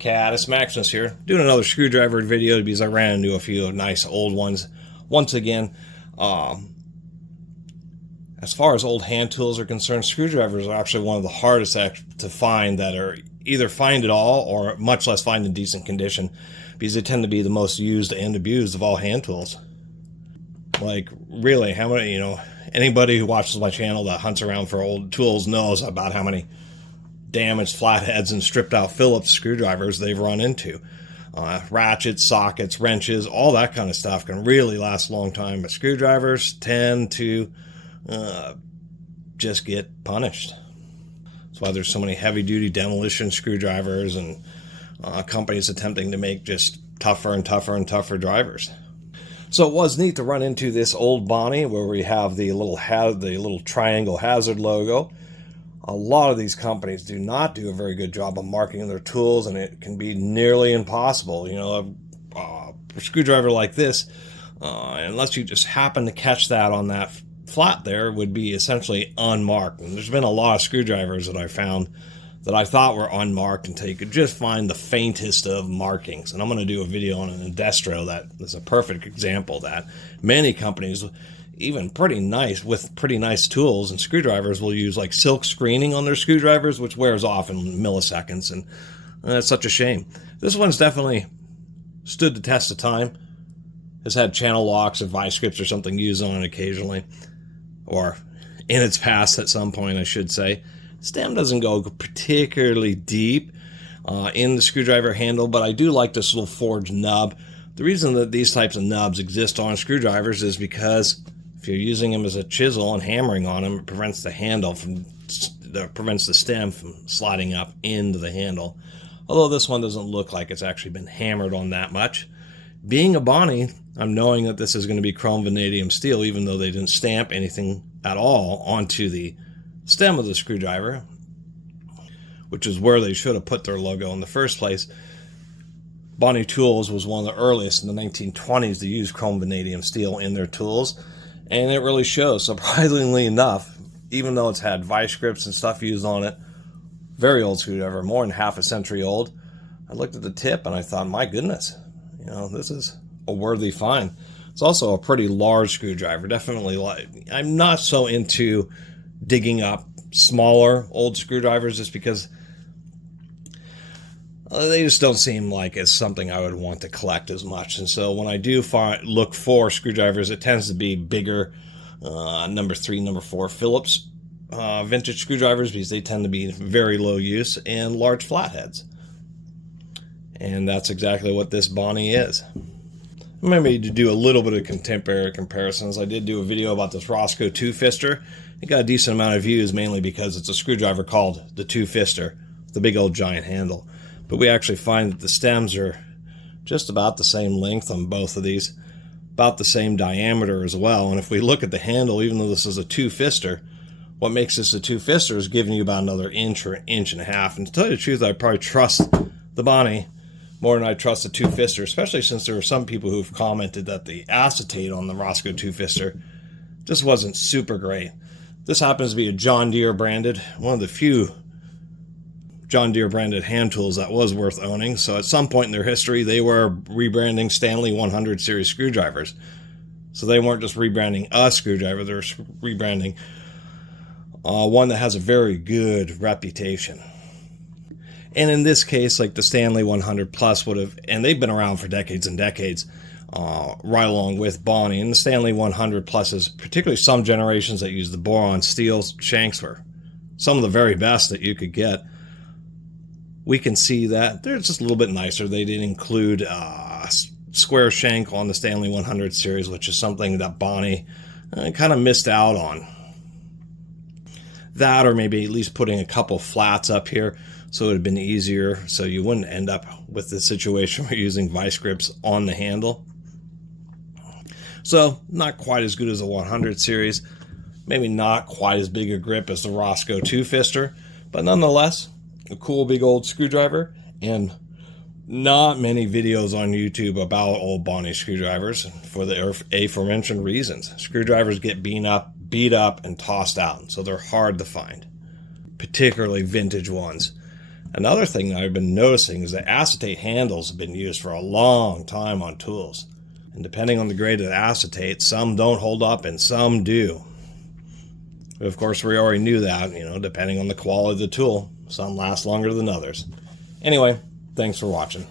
Catus, Maximus here, doing another screwdriver video because I ran into a few nice old ones. Once again, as far as old hand tools are concerned, screwdrivers are actually one of the hardest to find that are either find at all or much less find in decent condition, because they tend to be the most used and abused of all hand tools. Like, really, how many, anybody who watches my channel that hunts around for old tools knows about how many damaged flatheads and stripped out Phillips screwdrivers they've run into. Ratchets, sockets, wrenches, all that kind of stuff can really last a long time, but screwdrivers tend to just get punished. That's why there's so many heavy-duty demolition screwdrivers and companies attempting to make just tougher and tougher and tougher drivers. So it was neat to run into this old Bonney where we have the little triangle hazard logo. A lot of these companies do not do a very good job of marking their tools, and it can be nearly impossible. A screwdriver like this, unless you just happen to catch that on that flat there, would be essentially unmarked. And there's been a lot of screwdrivers that I found that I thought were unmarked until you could just find the faintest of markings. And I'm going to do a video on an Indestro that is a perfect example of that. Many companies, even pretty nice tools and screwdrivers, will use like silk screening on their screwdrivers, which wears off in milliseconds, and that's such a shame. This one's definitely stood the test of time. Has had channel locks or vice grips or something used on it occasionally, or in its past at some point, I should say. Stem doesn't go particularly deep in the screwdriver handle, but I do like this little forged nub. The reason that these types of nubs exist on screwdrivers is because if you're using them as a chisel and hammering on them, it prevents the stem from sliding up into the handle. Although this one doesn't look like it's actually been hammered on that much. Being a Bonney, I'm knowing that this is going to be chrome vanadium steel, even though they didn't stamp anything at all onto the stem of the screwdriver, which is where they should have put their logo in the first place. Bonney Tools was one of the earliest in the 1920s to use chrome vanadium steel in their tools, and it really shows. Surprisingly enough, even though it's had vice grips and stuff used on it, very old screwdriver, more than half a century old, I looked at the tip and I thought, my goodness, this is a worthy find. It's also a pretty large screwdriver. Definitely, I'm not so into digging up smaller old screwdrivers just because they just don't seem like it's something I would want to collect as much. And so when I do look for screwdrivers, it tends to be bigger, number 3, number 4 Phillips vintage screwdrivers, because they tend to be very low use, and large flatheads. And that's exactly what this Bonney is. Maybe to do a little bit of contemporary comparisons, I did do a video about this Roscoe two-fister. It got a decent amount of views, mainly because it's a screwdriver called the two-fister, the big old giant handle. But we actually find that the stems are just about the same length on both of these, about the same diameter as well. And if we look at the handle, even though this is a two-fister, what makes this a two-fister is giving you about another inch or an inch and a half. And to tell you the truth, I probably trust the Bonney more than I trust the two-fister, especially since there are some people who've commented that the acetate on the Roscoe two-fister just wasn't super great. This happens to be a John Deere branded, one of the few John Deere branded hand tools that was worth owning. So at some point in their history, they were rebranding Stanley 100 series screwdrivers. So they weren't just rebranding a screwdriver, they were rebranding one that has a very good reputation. And in this case, like the Stanley 100 Plus would have, and they've been around for decades and decades, right along with Bonney. And the Stanley 100 Pluses, particularly some generations that use the boron steel shanks, were some of the very best that you could get. We can see that they're just a little bit nicer. They didn't include square shank on the Stanley 100 series, which is something that Bonney kind of missed out on. That, or maybe at least putting a couple flats up here so it would have been easier, so you wouldn't end up with the situation where you're using vice grips on the handle. So not quite as good as the 100 series, maybe not quite as big a grip as the Roscoe two-fister, but nonetheless a cool big old screwdriver, and not many videos on YouTube about old Bonney screwdrivers for the aforementioned reasons. Screwdrivers get beat up and tossed out, so they're hard to find, particularly vintage ones. Another thing I've been noticing is that acetate handles have been used for a long time on tools. And depending on the grade of the acetate, some don't hold up and some do. But of course, we already knew that, depending on the quality of the tool, some last longer than others. Anyway, thanks for watching.